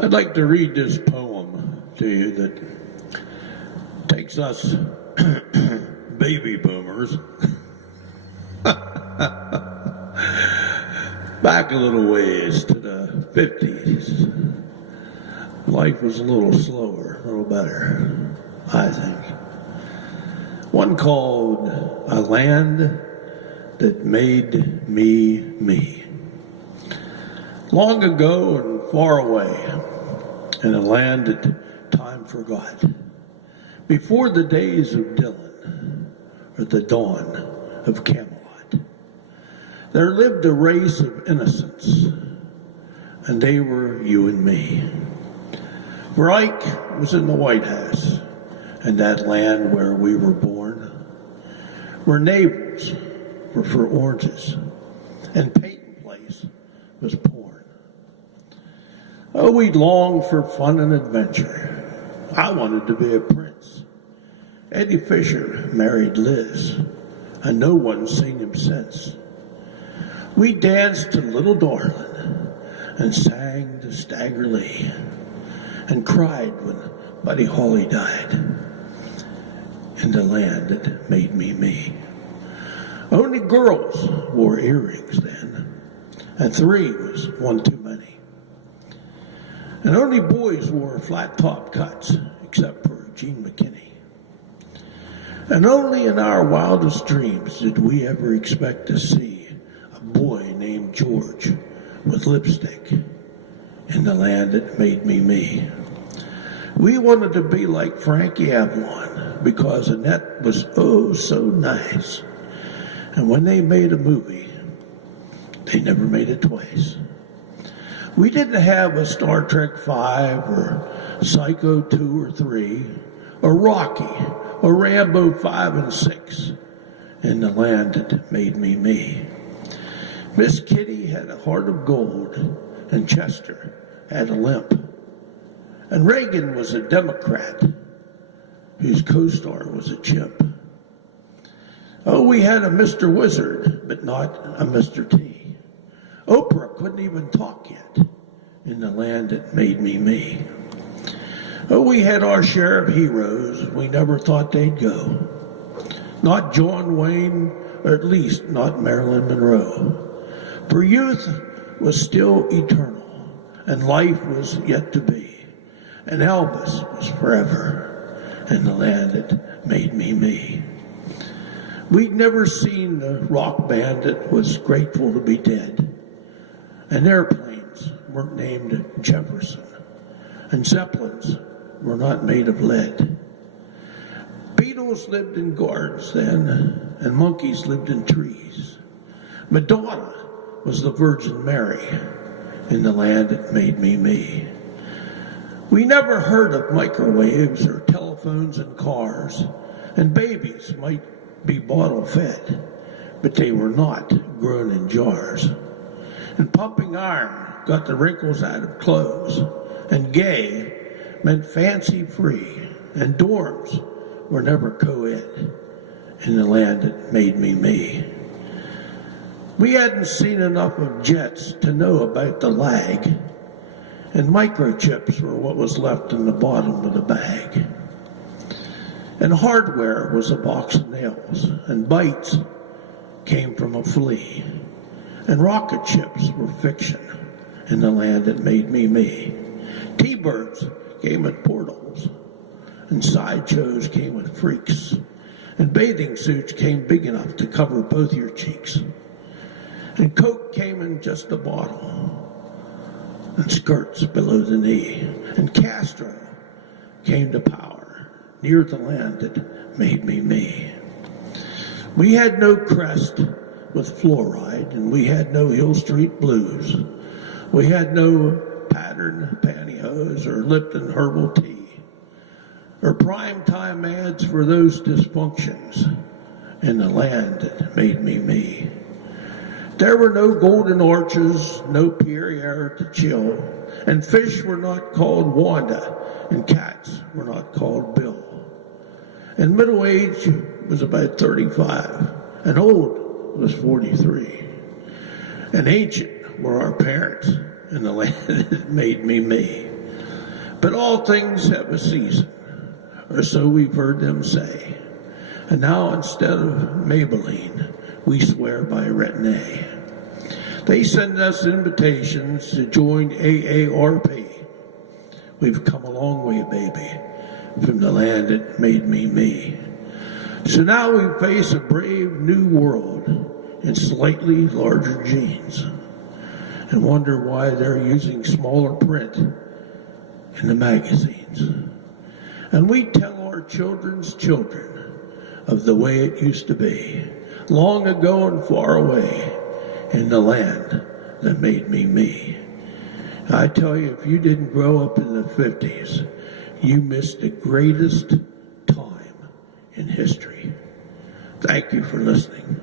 I'd like to read this poem to you that takes us baby boomers back a little ways to the 50s. Life was a little slower, a little better, I think. One called A Land That Made Me Me. Long ago and far away, in a land that time forgot, before the days of Dylan or the dawn of Camelot, there lived a race of innocents, and they were you and me. For Ike was in the White House, in that land where we were born, where neighbors were for oranges, and Peyton Place was porn. Oh, we longed for fun and adventure. I wanted to be a prince. Eddie Fisher married Liz, and no one's seen him since. We danced to Little Darlin' and sang to Stagger Lee, and cried when Buddy Holly died in the land that made me me. Only girls wore earrings then, and 3 was one too many. And only boys wore flat-top cuts, except for Gene McKinney. And only in our wildest dreams did we ever expect to see a boy named George with lipstick in the land that made me me. We wanted to be like Frankie Avalon because Annette was oh so nice. And when they made a movie, they never made it twice. We didn't have a Star Trek V or Psycho 2 or 3 or Rocky or Rambo 5 and 6 in the land that made me me. Miss Kitty had a heart of gold and Chester had a limp. And Reagan was a Democrat whose co-star was a chimp. Oh, we had a Mr. Wizard, but not a Mr. T. Oprah couldn't even talk yet in the land that made me me. Oh, we had our share of heroes. We never thought they'd go. Not John Wayne, or at least not Marilyn Monroe. For youth was still eternal, and life was yet to be. And Elvis was forever in the land that made me me. We'd never seen the rock band that was grateful to be dead. And airplanes weren't named Jefferson. And Zeppelins were not made of lead. Beetles lived in gardens then, and monkeys lived in trees. Madonna was the Virgin Mary in the land that made me me. We never heard of microwaves or telephones and cars, and babies might be bottle fed, but they were not grown in jars. And pumping iron got the wrinkles out of clothes, and gay meant fancy free, and dorms were never co-ed in the land that made me me. We hadn't seen enough of jets to know about the lag, and microchips were what was left in the bottom of the bag. And hardware was a box of nails, and bytes came from a flea. And rocket ships were fiction in the land that made me me. T-birds came with portals, and sideshows came with freaks, and bathing suits came big enough to cover both your cheeks. And Coke came in just a bottle, and skirts below the knee. And Castro came to power near the land that made me me. We had no crest with fluoride, and we had no Hill Street blues. We had no patterned pantyhose or Lipton herbal tea, or primetime ads for those dysfunctions in the land that made me me. There were no golden arches, no Perrier to chill, and fish were not called Wanda, and cats were not called Bill. And middle age was about 35, and old was 43. And ancient were our parents in the land that made me me. But all things have a season, or so we've heard them say. And now instead of Maybelline, we swear by Retin-A. They send us invitations to join AARP. We've come a long way, baby, from the land that made me me. So now we face a brave new world in slightly larger jeans and wonder why they're using smaller print in the magazines. And we tell our children's children of the way it used to be, long ago and far away, in the land that made me me. I tell you, if you didn't grow up in the 50s, you missed the greatest time in history. Thank you for listening.